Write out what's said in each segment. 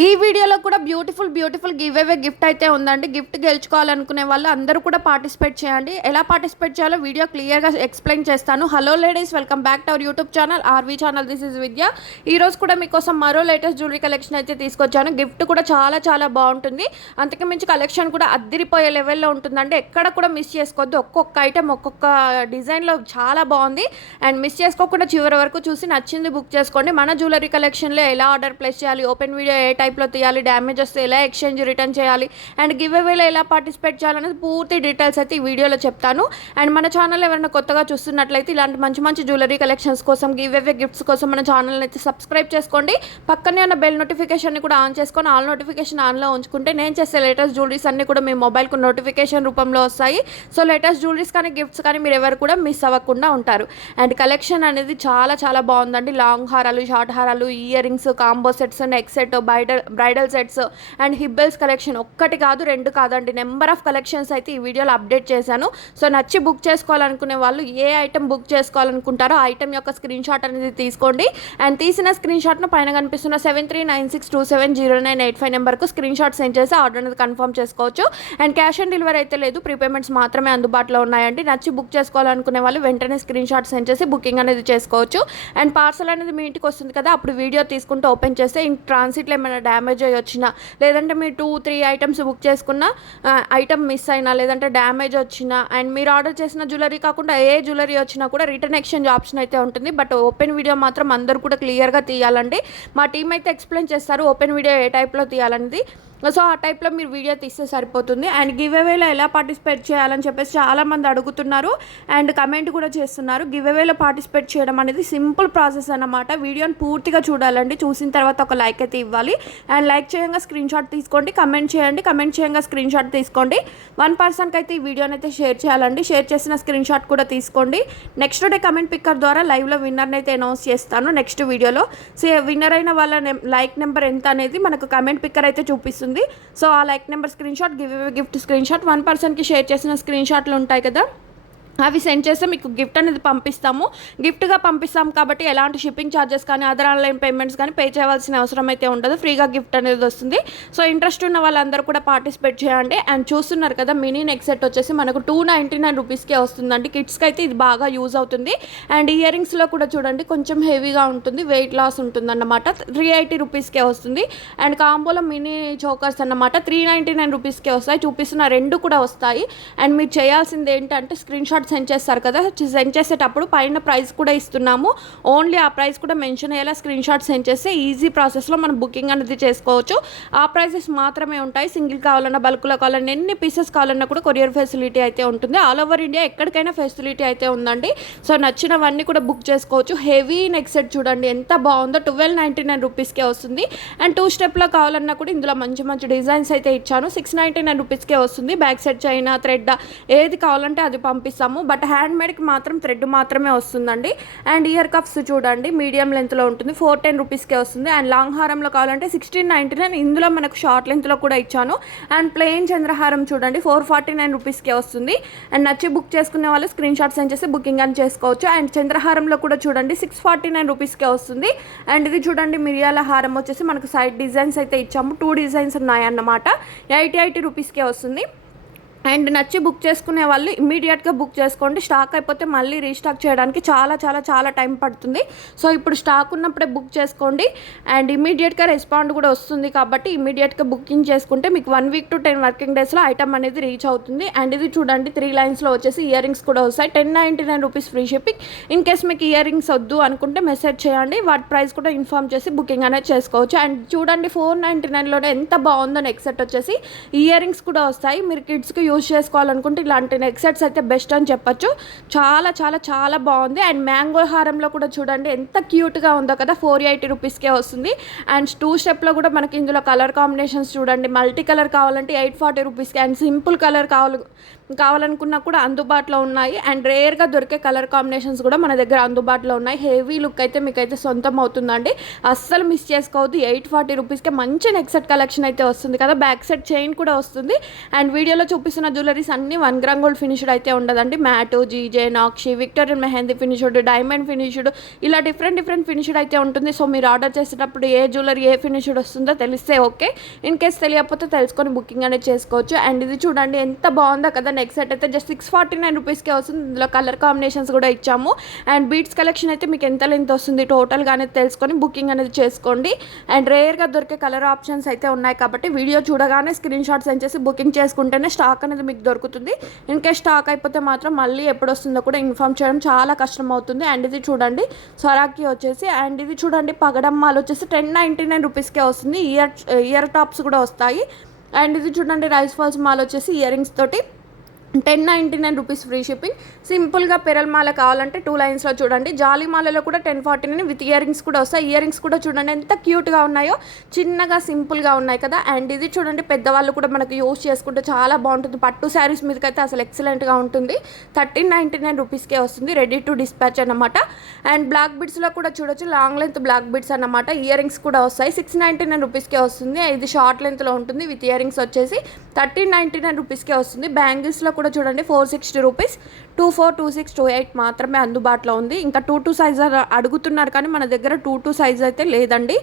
ఈ వీడియోలో కూడా బ్యూటిఫుల్ గివ్ అవే గిఫ్ట్ అయితే ఉందండి. గిఫ్ట్ గెలుచుకోవాలనుకునే వాళ్ళు అందరూ కూడా పార్టిసిపేట్ చేయండి. ఎలా పార్టిసిపేట్ చేయాలో వీడియో క్లియర్గా ఎక్స్ప్లెయిన్ చేస్తాను. Hello ladies, welcome back to our YouTube channel RV channel. This is Vidya. ఈ రోజు కూడా మీకోసం మరో లేటెస్ట్ జ్యువెలరీ కలెక్షన్ అయితే తీసుకొచ్చాను. గిఫ్ట్ కూడా చాలా బాగుంటుంది. అంతకు మించి కలెక్షన్ కూడా అద్దిరిపోయే లెవెల్లో ఉంటుందండి. ఎక్కడ కూడా మిస్ చేసుకోవద్దు. ఒక్కొక్క ఐటెం ఒక్కొక్క డిజైన్లో చాలా బాగుంది. అండ్ మిస్ చేసుకోకుండా చివరి వరకు చూసి నచ్చింది బుక్ చేసుకోండి. మన జ్యువెలరీ కలెక్షన్లో ఎలా ఆర్డర్ ప్లేస్ చేయాలి, ఓపెన్ వీడియో ఏ టైప్లో తీయాలి, డ్యామేజ్ వస్తే ఎలా ఎక్స్చేంజ్ రిటర్న్ చేయాలి, అండ్ గివ్ అవేలో ఎలా పార్టిసిపేట్ చేయాలనేది పూర్తి డీటెయిల్స్ అయితే ఈ వీడియోలో చెప్తాను. అండ్ మన ఛానల్ ఎవరైనా కొత్తగా చూస్తున్నట్లయితే ఇలాంటి మంచి జ్యువెలరీ కలెక్షన్స్ కోసం, గివ్ అవే గిఫ్ట్స్ కోసం మన ఛానల్ని అయితే సబ్స్క్రైబ్ చేసుకోండి. పక్కనే ఉన్న బెల్ నోటిఫికేషన్ని కూడా ఆన్ చేసుకొని ఆల్ నోటిఫికేషన్ ఆన్లో ఉంచుకుంటే నేను చేసే లేటెస్ట్ జ్యువెలరీస్ అన్నీ కూడా మీ మొబైల్కు నోటిఫికేషన్ రూపంలో వస్తాయి. సో లేటెస్ట్ జ్యువెలరీస్ కానీ గిఫ్ట్స్ కానీ మీరు ఎవరు కూడా మిస్ అవ్వకుండా ఉంటారు. అండ్ కలెక్షన్ అనేది చాలా బాగుందండి. లాంగ్ హారాలు, షార్ట్ హారాలు, ear rings, combo sets, neck set, bridal sets and హిబ్బెల్స్ collection ఒక్కటి కాదు, రెండు కాదండి, నెంబర్ ఆఫ్ కలెక్షన్స్ అయితే ఈ వీడియోలో అప్డేట్ చేశాను. సో నచ్చి బుక్ చేసుకోవాలనుకునే వాళ్ళు ఏ ఐటమ్ బుక్ చేసుకోవాలనుకుంటారో ఆ ఐటమ్ యొక్క స్క్రీన్ షాట్ అనేది తీసుకోండి. అండ్ తీసిన స్క్రీన్ షాట్ను పైన కనిపిస్తున్న 7396270985 నెంబర్కు స్క్రీన్ షాట్ సెండ్ చేసి ఆర్డర్ అనేది కన్ఫర్మ్ చేసుకోవచ్చు. అండ్ క్యాష్ ఆన్ డెలివరీ అయితే లేదు, ప్రీపేమెంట్స్ మాత్రమే అందుబాటులో ఉన్నాయండి. నచ్చి బుక్ చేసుకోవాలనుకునే వాళ్ళు వెంటనే స్క్రీన్ షాట్ సెండ్ చేసి బుకింగ్ అనేది చేసుకోవచ్చు. అండ్ పార్సల్ అనేది మీ ఇంటికి వస్తుంది కదా, అప్పుడు వీడియో తీసుకుంటూ ఓపెన్ చేస్తే ట్రాన్సిట్లో ఏమైనా డ్యామేజ్ అయ్యి వచ్చినా, లేదంటే మీరు 2-3 ఐటమ్స్ బుక్ చేసుకున్న ఐటమ్ మిస్ అయినా, లేదంటే డ్యామేజ్ వచ్చినా, అండ్ మీరు ఆర్డర్ చేసిన జ్యువెలరీ కాకుండా ఏ జ్యువెలరీ వచ్చినా కూడా రిటర్న్ ఎక్స్చేంజ్ ఆప్షన్ అయితే ఉంటుంది. బట్ ఓపెన్ వీడియో మాత్రం అందరూ కూడా క్లియర్గా తీయాలండి. మా టీం అయితే ఎక్స్ప్లెయిన్ చేస్తారు ఓపెన్ వీడియో ఏ టైప్లో తీయాలనేది. సో ఆ టైప్లో మీరు వీడియో తీస్తే సరిపోతుంది. అండ్ గివ్ అవేలో ఎలా పార్టిసిపేట్ చేయాలని చెప్పేసి చాలామంది అడుగుతున్నారు అండ్ కమెంట్ కూడా చేస్తున్నారు. గివ్ అవేలో పార్టిసిపేట్ చేయడం అనేది సింపుల్ ప్రాసెస్ అన్నమాట. వీడియోని పూర్తిగా చూడాలండి, చూసిన తర్వాత ఒక లైక్ అయితే ఇవ్వాలి. అండ్ లైక్ చేయంగా స్క్రీన్ షాట్ తీసుకోండి, కమెంట్ చేయండి, కమెంట్ చేయంగా స్క్రీన్ షాట్ తీసుకోండి. 1 పర్సన్కి అయితే ఈ వీడియోని అయితే షేర్ చేయాలండి. షేర్ చేసిన స్క్రీన్ షాట్ కూడా తీసుకోండి. నెక్స్ట్ డే కమెంట్ పిక్కర్ ద్వారా లైవ్లో విన్నర్ని అయితే అనౌన్స్ చేస్తాను నెక్స్ట్ వీడియోలో. సో విన్నర్ అయిన వాళ్ళ లైక్ నెంబర్ ఎంత అనేది మనకు కమెంట్ పిక్కర్ అయితే చూపిస్తుంది. సో ఆ like number screen shot, give away gift screen shot, 1 పర్సన్కి షేర్ చేసిన స్క్రీన్ షాట్లు ఉంటాయి కదా, అవి సెండ్ చేస్తే మీకు గిఫ్ట్ అనేది పంపిస్తాము. గిఫ్ట్గా పంపిస్తాం కాబట్టి ఎలాంటి షిప్పింగ్ ఛార్జెస్ కానీ అదర్ ఆన్లైన్ పేమెంట్స్ కానీ పే చేయాల్సిన అవసరం అయితే ఉండదు. ఫ్రీగా గిఫ్ట్ అనేది వస్తుంది. సో ఇంట్రెస్ట్ ఉన్న వాళ్ళందరూ కూడా పార్టిసిపేట్ చేయండి. అండ్ చూస్తున్నారు కదా, మినీ నెక్ సెట్ వచ్చేసి మనకు 299 రూపీస్కే వస్తుందండి. కిడ్స్కి అయితే ఇది బాగా యూజ్ అవుతుంది. అండ్ ఇయర్ రింగ్స్లో కూడా చూడండి కొంచెం హెవీగా ఉంటుంది, వెయిట్ లాస్ ఉంటుందన్నమాట. 380 రూపీస్కే వస్తుంది. అండ్ కాంబోలో మినీ చోకర్స్ అన్నమాట 399 రూపీస్కే వస్తాయి. చూపిస్తున్న రెండు కూడా వస్తాయి. అండ్ మీరు చేయాల్సింది ఏంటంటే స్క్రీన్ షాట్ సెండ్ చేస్తారు కదా, సెండ్ చేసేటప్పుడు పైన ప్రైస్ కూడా ఇస్తున్నాము. ఓన్లీ ఆ ప్రైస్ కూడా మెన్షన్ అయ్యేలా స్క్రీన్ షాట్ సెండ్ చేస్తే ఈజీ ప్రాసెస్లో మనం బుకింగ్ అనేది చేసుకోవచ్చు. ఆ ప్రైసెస్ మాత్రమే ఉంటాయి. సింగిల్ కావాలన్నా, బల్క్లో కావాలన్నా, ఎన్ని పీసెస్ కావాలన్నా కూడా కొరియర్ ఫెసిలిటీ అయితే ఉంటుంది. ఆల్ ఓవర్ ఇండియా ఎక్కడికైనా ఫెసిలిటీ అయితే ఉందండి. సో నచ్చినవన్నీ కూడా బుక్ చేసుకోవచ్చు. హెవీ నెక్ సెట్ చూడండి ఎంత బాగుందో, 1299 రూపీస్కే వస్తుంది. అండ్ 2 స్టెప్లో కావాలన్నా కూడా ఇందులో మంచి డిజైన్స్ అయితే ఇచ్చాను. 699 రూపీస్కే వస్తుంది. బ్యాక్ సెట్ చైనా, థ్రెడ్ ఏది కావాలంటే అది పంపిస్తాము. బట్ హ్యాండ్ మేడ్కి మాత్రం థ్రెడ్ మాత్రమే వస్తుందండి. అండ్ ఇయర్ కప్స్ చూడండి మీడియం లెంత్లో ఉంటుంది, 410 రూపీస్కే వస్తుంది. అండ్ లాంగ్ హారంలో కావాలంటే 1699, ఇందులో మనకు షార్ట్ లెంత్లో కూడా ఇచ్చాను. అండ్ ప్లెయిన్ చంద్రహారం చూడండి 449 రూపీస్కే వస్తుంది. అండ్ నచ్చి బుక్ చేసుకునే వాళ్ళు స్క్రీన్ షాట్ సెండ్ చేసి బుకింగ్ అని చేసుకోవచ్చు. అండ్ చంద్రహారంలో కూడా చూడండి 649 రూపీస్కే వస్తుంది. అండ్ ఇది చూడండి మిరియాల హారం వచ్చేసి మనకు సైడ్ డిజైన్స్ అయితే ఇచ్చాము, 2 డిజైన్స్ ఉన్నాయన్నమాట. 80 రూపీస్కే వస్తుంది. అండ్ నచ్చి బుక్ చేసుకునే వాళ్ళు ఇమీడియట్గా బుక్ చేసుకోండి. స్టాక్ అయిపోతే మళ్ళీ రీస్టాక్ చేయడానికి చాలా టైం పడుతుంది. సో ఇప్పుడు స్టాక్ ఉన్నప్పుడే బుక్ చేసుకోండి. అండ్ ఇమీడియట్గా రెస్పాండ్ కూడా వస్తుంది కాబట్టి ఇమీడియట్గా బుకింగ్ చేసుకుంటే మీకు 1 వీక్ to 10 వర్కింగ్ డేస్లో ఐటమ్ అనేది రీచ్ అవుతుంది. అండ్ ఇది చూడండి 3 లైన్స్లో వచ్చేసి ఇయర్ రింగ్స్ కూడా వస్తాయి. 1099 rupees free shipping. In case మీకు ఇయర్ రింగ్స్ వద్దు అనుకుంటే మెసేజ్ చేయండి, వాటి ప్రైస్ కూడా ఇన్ఫామ్ చేసి బుకింగ్ అనేది చేసుకోవచ్చు. అండ్ చూడండి 499లోనే ఎంత బాగుందో నెక్ సెట్ వచ్చేసి. ఇయర్ రింగ్స్ కూడా వస్తాయి. మీరు కిడ్స్కి యూజ్ చేసుకోవాలనుకుంటే ఇలాంటి నెక్ సెట్స్ అయితే బెస్ట్ అని చెప్పొచ్చు. చాలా బాగుంది. అండ్ మ్యాంగో హారంలో కూడా చూడండి ఎంత క్యూట్గా ఉందో కదా, 480 రూపీస్కే వస్తుంది. అండ్ 2 స్టెప్లో కూడా మనకి ఇందులో కలర్ కాంబినేషన్స్ చూడండి, మల్టీ కలర్ కావాలంటే 840 రూపీస్కి, అండ్ సింపుల్ కలర్ కావాలనుకున్నా కూడా అందుబాటులో ఉన్నాయి. అండ్ రేర్గా దొరికే కలర్ కాంబినేషన్స్ కూడా మన దగ్గర అందుబాటులో ఉన్నాయి. హెవీ లుక్ అయితే మీకైతే సొంతం అవుతుందండి. అస్సలు మిస్ చేసుకోవద్దు. 840 రూపీస్కే మంచి నెక్ సెట్ కలెక్షన్ అయితే వస్తుంది కదా. బ్యాక్ సెట్ చైన్ కూడా వస్తుంది. అండ్ వీడియోలో చూపిస్తున్న చూపిస్తున్న జ్యువెలరీస్ అన్ని 1 గ్రామ్ గోల్డ్ ఫినిష్డ్ అయితే ఉండదండి. Matte, GJ, nakshi, Victorian mehndi finished, diamond finished, ఇలా డిఫరెంట్ ఫినిష్డ్ అయితే ఉంటుంది. సో మీరు ఆర్డర్ చేసేటప్పుడు ఏ జ్యువెలరీ ఏ ఫినిష్డ్ వస్తుందో తెలిస్తే ఓకే. ఇన్ కేస్ తెలియకపోతే తెలుసుకొని బుకింగ్ అనేది చేసుకోవచ్చు. అండ్ ఇది చూడండి ఎంత బాగుందో కదా. నెక్స్ట్ సెట్ అయితే జస్ట్ 649 రూపీస్కే వస్తుంది. ఇందులో కలర్ కాంబినేషన్స్ కూడా ఇచ్చాము. అండ్ బీడ్స్ కలెక్షన్ అయితే మీకు ఎంత లెంత్ వస్తుంది టోటల్గా అనేది తెలుసుకొని బుకింగ్ అనేది చేసుకోండి. అండ్ రేర్గా దొరికే కలర్ ఆప్షన్స్ అయితే ఉన్నాయి కాబట్టి వీడియో చూడగానే స్క్రీన్ షాట్ సెండ్ చేసి బుకింగ్ చేసుకుంటేనే స్టాక్ అనేది మీకు దొరుకుతుంది. ఇన్కేస్ స్టాక్ అయిపోతే మాత్రం మళ్ళీ ఎప్పుడు వస్తుందో కూడా ఇన్ఫామ్ చేయడం చాలా కష్టం అవుతుంది. అండ్ ఇది చూడండి స్వరాకి వచ్చేసి, అండ్ ఇది చూడండి పగడం మాల్ వచ్చేసి 1099 రూపీస్కే వస్తుంది. ఇయర్ టాప్స్ కూడా వస్తాయి. అండ్ ఇది చూడండి రైస్ ఫాల్స్ మాల్ వచ్చేసి ఇయర్ రింగ్స్ తోటి 1099 రూపీస్ ఫ్రీ షిప్పింగ్. సింపుల్గా పెరల్ మాల కావాలంటే 2 లైన్స్లో చూడండి. జాలీ మాలలో కూడా 1049 విత్ ఇయర్ రింగ్స్ కూడా వస్తాయి. ఇయర్ రింగ్స్ కూడా చూడండి ఎంత క్యూట్గా ఉన్నాయో, చిన్నగా సింపుల్గా ఉన్నాయి కదా. అండ్ ఇది చూడండి పెద్దవాళ్ళు కూడా మనకు యూస్ చేసుకుంటే చాలా బాగుంటుంది. పట్టు శారీస్ మీదకైతే అసలు ఎక్సలెంట్గా ఉంటుంది. 1399 రూపీస్కే వస్తుంది. రెడీ టు డిస్పాచ్ అన్నమాట. అండ్ బ్లాక్ బిడ్స్లో కూడా చూడొచ్చు, లాంగ్ లెంత్ బ్లాక్ బిడ్స్ అన్నమాట. ఇయర్ రింగ్స్ కూడా వస్తాయి. 699 రూపీస్కే వస్తుంది. ఇది షార్ట్ లెంత్లో ఉంటుంది. విత్ ఇయర్ రింగ్స్ వచ్చేసి 1399 రూపీస్కే వస్తుంది. బ్యాంగిల్స్లో కూడా చూడండి 460 రూపీస్, 24, 26, 28 మాత్రమే అందుబాటులో ఉంది. ఇంకా 2 సైజ్ అడుగుతున్నారు కానీ మన దగ్గర 2 సైజ్ అయితే లేదండి.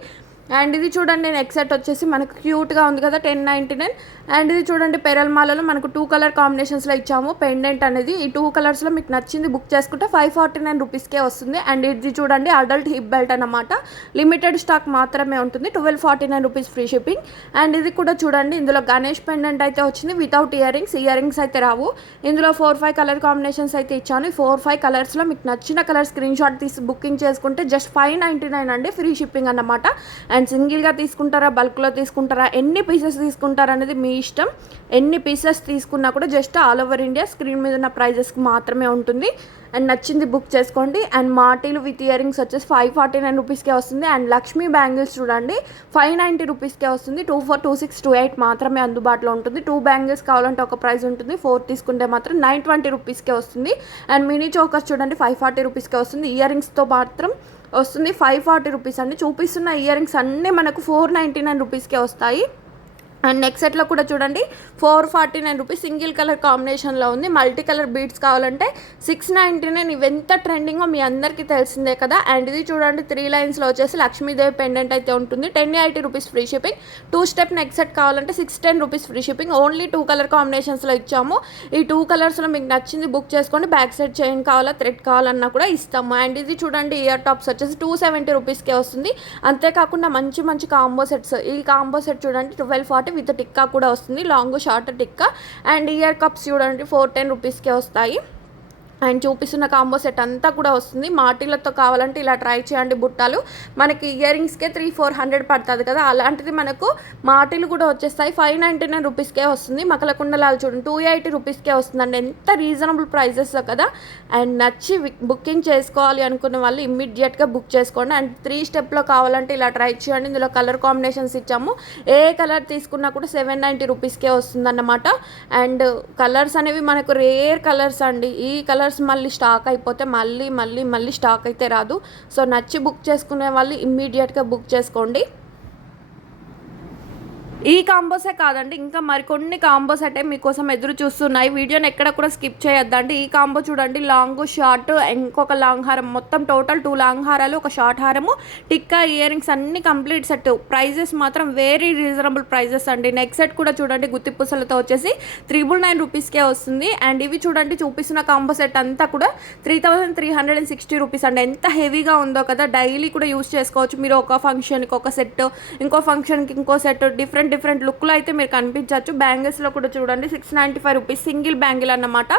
అండ్ ఇది చూడండి నెక్స్ట్ సెట్ వచ్చేసి మనకు క్యూట్గా ఉంది కదా 1099. అండ్ ఇది చూడండి పెరల్ మాలలో మనకు 2 కలర్ కాంబినేషన్స్లో ఇచ్చాము పెండెంట్ అనేది. ఈ 2 కలర్స్లో మీకు నచ్చింది బుక్ చేసుకుంటే 549 రూపీస్కే వస్తుంది. అండ్ ఇది చూడండి అడల్ట్ హిప్ బెల్ట్ అన్నమాట. లిమిటెడ్ స్టాక్ మాత్రమే ఉంటుంది. 1249 రూపీస్ ఫ్రీ షిప్పింగ్. అండ్ ఇది కూడా చూడండి ఇందులో గణేష్ పెండెంట్ అయితే వచ్చింది వితౌట్ ఇయర్ రింగ్స్ అయితే రావు. ఇందులో 4-5 కలర్ కాంబినేషన్స్ అయితే ఇచ్చాను. ఈ 4-5 కలర్స్లో మీకు నచ్చిన కలర్ స్క్రీన్ షాట్ తీసి బుకింగ్ చేసుకుంటే జస్ట్ 599 అండి ఫ్రీ షిప్పింగ్ అన్నమాట. అండ్ సింగిల్గా తీసుకుంటారా బల్క్లో తీసుకుంటారా ఎన్ని పీసెస్ తీసుకుంటారా అనేది మీ ఇష్టం. ఎన్ని పీసెస్ తీసుకున్నా కూడా just all over India screen మీద ఉన్న ప్రైజెస్కి మాత్రమే ఉంటుంది. అండ్ నచ్చింది బుక్ చేసుకోండి. అండ్ మాటీలు విత్ ఇయర్ రింగ్స్ వచ్చేసి 549 రూపీస్కే వస్తుంది. అండ్ లక్ష్మీ బ్యాంగిల్స్ చూడండి 590 రూపీస్కే వస్తుంది. 24, 26, 28 మాత్రమే అందుబాటులో ఉంటుంది. 2 బ్యాంగిల్స్ కావాలంటే ఒక ప్రైస్ ఉంటుంది. 4 తీసుకుంటే మాత్రం 920 రూపీస్కే వస్తుంది. అండ్ మినీ చోకర్స్ చూడండి 540 రూపీస్కే వస్తుంది. ఇయర్ రింగ్స్తో మాత్రం వస్తుంది 540 రూపీస్ అండి. చూపిస్తున్న ఇయర్ రింగ్స్ అన్నీ మనకు 499 రూపీస్కే వస్తాయి. అండ్ నెక్స్ట్ సెట్లో కూడా చూడండి 449 రూపీస్ సింగిల్ కలర్ కాంబినేషన్లో ఉంది. మల్టీ కలర్ బీడ్స్ కావాలంటే 699. ఇవెంత ట్రెండింగో మీ అందరికీ తెలిసిందే కదా. అండ్ ఇది చూడండి 3 లైన్స్లో వచ్చేసి లక్ష్మీదేవి పెండెంట్ అయితే ఉంటుంది. 1080 rupees free shipping. 2 step next set కావాలంటే 610 rupees free shipping. Only 2 colour కాంబినేషన్స్లో ఇచ్చాము. ఈ 2 కలర్స్లో మీకు నచ్చింది బుక్ చేసుకోండి. బ్యాక్ సైడ్ చైన్ కావాలా థ్రెడ్ కావాలన్నా కూడా ఇస్తాము. అండ్ ఇది చూడండి ఇయర్ టాప్స్ వచ్చేసి 270 రూపీస్కే వస్తుంది. అంతేకాకుండా మంచి కాంబో సెట్స్. ఈ కాంబో సెట్ చూడండి 1240 విత్ టిక్కా కూడా వస్తుంది. Long short tikka. And ear cups చూడండి 410 రూపీస్కే వస్తాయి. అండ్ చూపిస్తున్న కాంబో సెట్ అంతా కూడా వస్తుంది. మాటీలతో కావాలంటే ఇలా ట్రై చేయండి. బుట్టాలు మనకి ఇయర్ రింగ్స్కే 300-400 పడుతుంది కదా, అలాంటిది మనకు మాటీలు కూడా వచ్చేస్తాయి. 599 రూపీస్కే వస్తుంది. మకల కుండలాలు చూడండి 280 రూపీస్కే వస్తుందండి. ఎంత రీజనబుల్ ప్రైజెస్ కదా. అండ్ నచ్చి బుకింగ్ చేసుకోవాలి అనుకునే వాళ్ళు ఇమ్మీడియట్గా బుక్ చేసుకోండి. అండ్ 3 స్టెప్లో కావాలంటే ఇలా ట్రై చేయండి. ఇందులో కలర్ కాంబినేషన్స్ ఇచ్చాము. ఏ కలర్ తీసుకున్నా కూడా 790 రూపీస్కే వస్తుందన్నమాట. అండ్ కలర్స్ అనేవి మనకు రేర్ కలర్స్ అండి. ఈ కలర్ మళ్ళీ స్టాక్ అయిపోతే మళ్ళీ స్టాక్ అయితే రాదు. సో నచ్చి బుక్ చేసుకునే వాళ్ళు ఇమ్మీడియట్గా బుక్ చేసుకోండి. ఈ కాంబోసే కాదండి ఇంకా మరికొన్ని కాంబోస్ అంటే మీకోసం ఎదురు చూస్తున్నాయి. వీడియోని ఎక్కడ కూడా స్కిప్ చేయొద్దండి. ఈ కాంబో చూడండి లాంగ్ షార్ట్ ఇంకొక లాంగ్ హారం, మొత్తం టోటల్ 2 లాంగ్ హారాలు ఒక షార్ట్ హారము టిక్కా ఇయర్ రింగ్స్ అన్ని కంప్లీట్ సెట్. ప్రైజెస్ మాత్రం వెరీ రీజనబుల్ ప్రైజెస్ అండి. నెక్స్ట్ సెట్ కూడా చూడండి గుత్తి పూసలతో వచ్చేసి 999 రూపీస్కే వస్తుంది. అండ్ ఇవి చూడండి చూపిస్తున్న కాంబో సెట్ అంతా కూడా 3360 రూపీస్ అండి. ఎంత హెవీగా ఉందో కదా. డైలీ కూడా యూస్ చేసుకోవచ్చు మీరు. ఒక ఫంక్షన్కి ఒక సెట్, ఇంకో ఫంక్షన్కి ఇంకో సెట్, డిఫరెంట్ లుక్లో అయితే మీరు కనిపించవచ్చు. బ్యాంగిల్స్లో కూడా చూడండి 695 రూపీస్ సింగిల్ బ్యాంగిల్ అన్నమాట.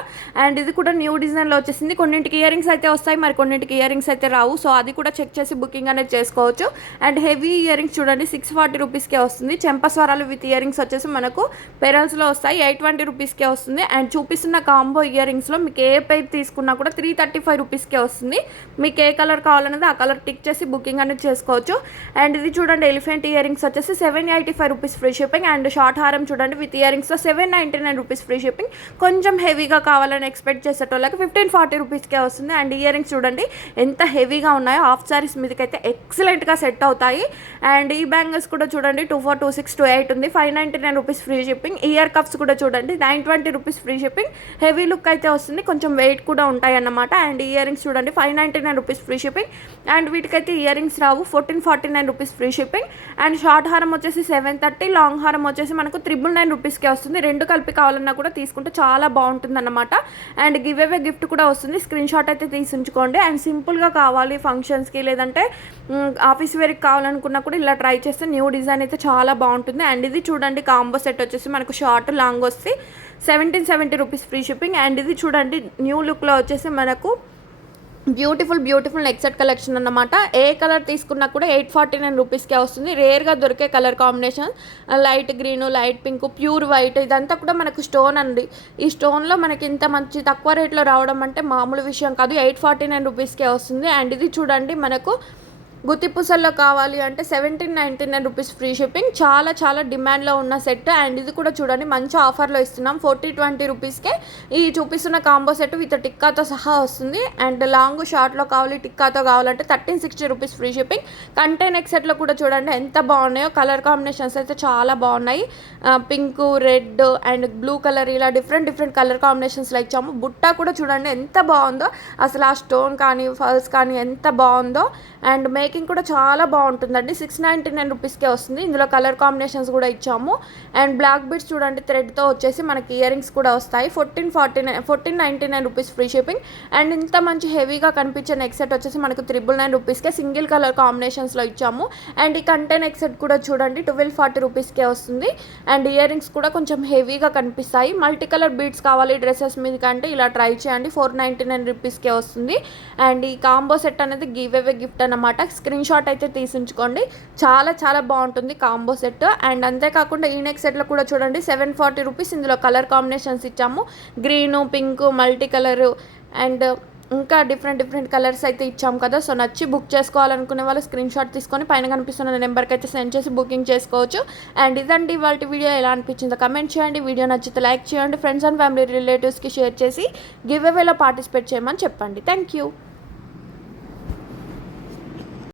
అండ్ ఇది కూడా న్యూ డిజైన్లో వచ్చేసింది. కొన్నింటికి ఇయర్ రింగ్స్ అయితే వస్తాయి, మరి కొన్నింటికి ఇయర్ రింగ్స్ అయితే రావు. సో అది కూడా చెక్ చేసి బుకింగ్ అనేది చేసుకోవచ్చు. అండ్ హెవీ ఇయర్ రింగ్స్ చూడండి 640 రూపీస్కే వస్తుంది. చెంపస్వరాలు విత్ ఇయర్ రింగ్స్ వచ్చేసి మనకు పెరల్స్లో వస్తాయి 820 రూపీస్కే వస్తుంది. అండ్ చూపిస్తున్న కాంబో ఇయర్ రింగ్స్లో మీకు ఏ పైప్ తీసుకున్నా కూడా 335 రూపీస్కే వస్తుంది. మీకు ఏ కలర్ కావాలనేది ఆ కలర్ టిక్ చేసి బుకింగ్ అనేది చేసుకోవచ్చు. అండ్ ఇది చూడండి ఎలిఫెంట్ ఇయర్ రింగ్స్ వచ్చేసి 785 rupees free shipping. And short హారం చూడండి విత్ ఇయర్ రింగ్స్తో 799 రూపీస్ ఫ్రీ షిప్పింగ్. కొంచెం హెవీగా కావాలని ఎక్స్పెక్ట్ చేసేటోళ్ళకి 1540 రూపీస్కే వస్తుంది. అండ్ ఇయర్ రింగ్స్ చూడండి ఎంత హెవీగా ఉన్నాయో, హాఫ్ సారీస్ మీదకైతే ఎక్సలెంట్గా సెట్ అవుతాయి. అండ్ ఈ బ్యాంగిల్స్ కూడా చూడండి 2426 28 ఉంది, 599 rupees free shipping. Ear cups కూడా చూడండి 920 rupees free shipping. Heavy look అయితే వస్తుంది, కొంచెం వెయిట్ కూడా ఉంటాయి అన్నమాట. అండ్ ఇయర్ రింగ్స్ చూడండి 599 రూపీస్ ఫ్రీ షిప్పింగ్. అండ్ వీటికైతే ఇయర్ రింగ్స్ రావు, 1449 rupees free shipping. And short హారం వచ్చేసి 730, లాంగ్ హారం వచ్చేసి మనకు 999 రూపీస్కే వస్తుంది. రెండు కలిపి కావాలన్నా కూడా తీసుకుంటే చాలా బాగుంటుంది అన్నమాట. అండ్ గివ్ అవే గిఫ్ట్ కూడా వస్తుంది, స్క్రీన్ షాట్ అయితే తీసి ఉంచుకోండి. అండ్ సింపుల్గా కావాలి ఫంక్షన్స్కి, లేదంటే ఆఫీస్ వేర్కి కావాలనుకున్నా కూడా ఇలా ట్రై చేస్తే న్యూ డిజైన్ అయితే చాలా బాగుంటుంది. అండ్ ఇది చూడండి కాంబో సెట్ వచ్చేసి మనకు షార్ట్ లాంగ్ వస్తే 1770 రూపీస్ ఫ్రీ షిప్పింగ్. అండ్ ఇది చూడండి న్యూ లుక్లో వచ్చేసి మనకు బ్యూటిఫుల్ నెక్ సెట్ కలెక్షన్ అన్నమాట. ఏ కలర్ తీసుకున్నా కూడా 849 రూపీస్కే వస్తుంది. రేర్గా దొరికే colour combination, light green, light pink, pure white, ఇదంతా కూడా మనకు స్టోన్ అండి. ఈ స్టోన్లో మనకి ఇంత మంచి తక్కువ రేట్లో రావడం అంటే మామూలు విషయం కాదు. 849 రూపీస్కే వస్తుంది. అండ్ ఇది చూడండి మనకు గుత్తి పూసల్లో కావాలి అంటే 1799 రూపీస్ ఫ్రీ షిప్పింగ్. చాలా డిమాండ్లో ఉన్న సెట్. అండ్ ఇది కూడా చూడండి మంచి ఆఫర్లో ఇస్తున్నాం, 4020 రూపీస్కే ఈ చూపిస్తున్న కాంబో సెట్ విత్ టిక్కాతో సహా వస్తుంది. అండ్ లాంగ్ షార్ట్లో కావాలి, టిక్కాతో కావాలంటే 1360 రూపీస్ ఫ్రీ షిప్పింగ్. కంటే నెక్ సెట్లో కూడా చూడండి ఎంత బాగున్నాయో, కలర్ కాంబినేషన్స్ అయితే చాలా బాగున్నాయి. Pink, red and blue colour, ఇలా డిఫరెంట్ కలర్ కాంబినేషన్స్లో ఇచ్చాము. బుట్ట కూడా చూడండి ఎంత బాగుందో, అసలు ఆ స్టోన్ కానీ ఫల్స్ కానీ ఎంత బాగుందో. అండ్ మేకింగ్ కూడా చాలా బాగుంటుందండి, 699 రూపీస్కే వస్తుంది. ఇందులో కలర్ కాంబినేషన్స్ కూడా ఇచ్చాము. అండ్ బ్లాక్ బీడ్స్ చూడండి థ్రెడ్తో వచ్చేసి మనకి ఇయర్ రింగ్స్ కూడా వస్తాయి, 1499 రూపీస్ ఫ్రీ షిప్పింగ్. అండ్ ఇంత మంచి హెవీగా కనిపించే నెక్ సెట్ వచ్చేసి మనకు 999 రూపీస్కే సింగిల్ కలర్ కాంబినేషన్స్లో ఇచ్చాము. అండ్ ఈ కంటే నెక్ సెట్ కూడా చూడండి 1240 రూపీస్కే వస్తుంది. అండ్ ఇయర్ రింగ్స్ కూడా కొంచెం హెవీగా కనిపిస్తాయి. మల్టీ కలర్ బీడ్స్ కావాలి డ్రెస్సెస్ మీద కంటే ఇలా ట్రై చేయండి, 499 రూపీస్కే వస్తుంది. అండ్ ఈ కాంబో సెట్ అనేది గివ్ అవే గిఫ్ట్ అన్నమాట, స్క్రీన్ షాట్ అయితే తీసించుకోండి. చాలా బాగుంటుంది కాంబో సెట్. అండ్ అంతేకాకుండా ఈ నెక్ సెట్లో కూడా చూడండి 740 రూపీస్. ఇందులో కలర్ కాంబినేషన్స్ ఇచ్చాము, green, pink, multi colour and ఇంకా డిఫరెంట్ కలర్స్ అయితే ఇచ్చాము కదా. సో నచ్చి బుక్ చేసుకోవాలనుకునే వాళ్ళు స్క్రీన్ షాట్ తీసుకొని పైన కనిపిస్తున్న నెంబర్కి అయితే సెండ్ చేసి బుకింగ్ చేసుకోవచ్చు. అండ్ ఇదండి ఇవాళ వీడియో, ఎలా అనిపించిందో కమెంట్ చేయండి. వీడియో నచ్చితే లైక్ చేయండి, ఫ్రెండ్స్ అండ్ ఫ్యామిలీ రిలేటివ్స్కి షేర్ చేసి గివ్ అవేలో పార్టిసిపేట్ చేయమని చెప్పండి. Thank you.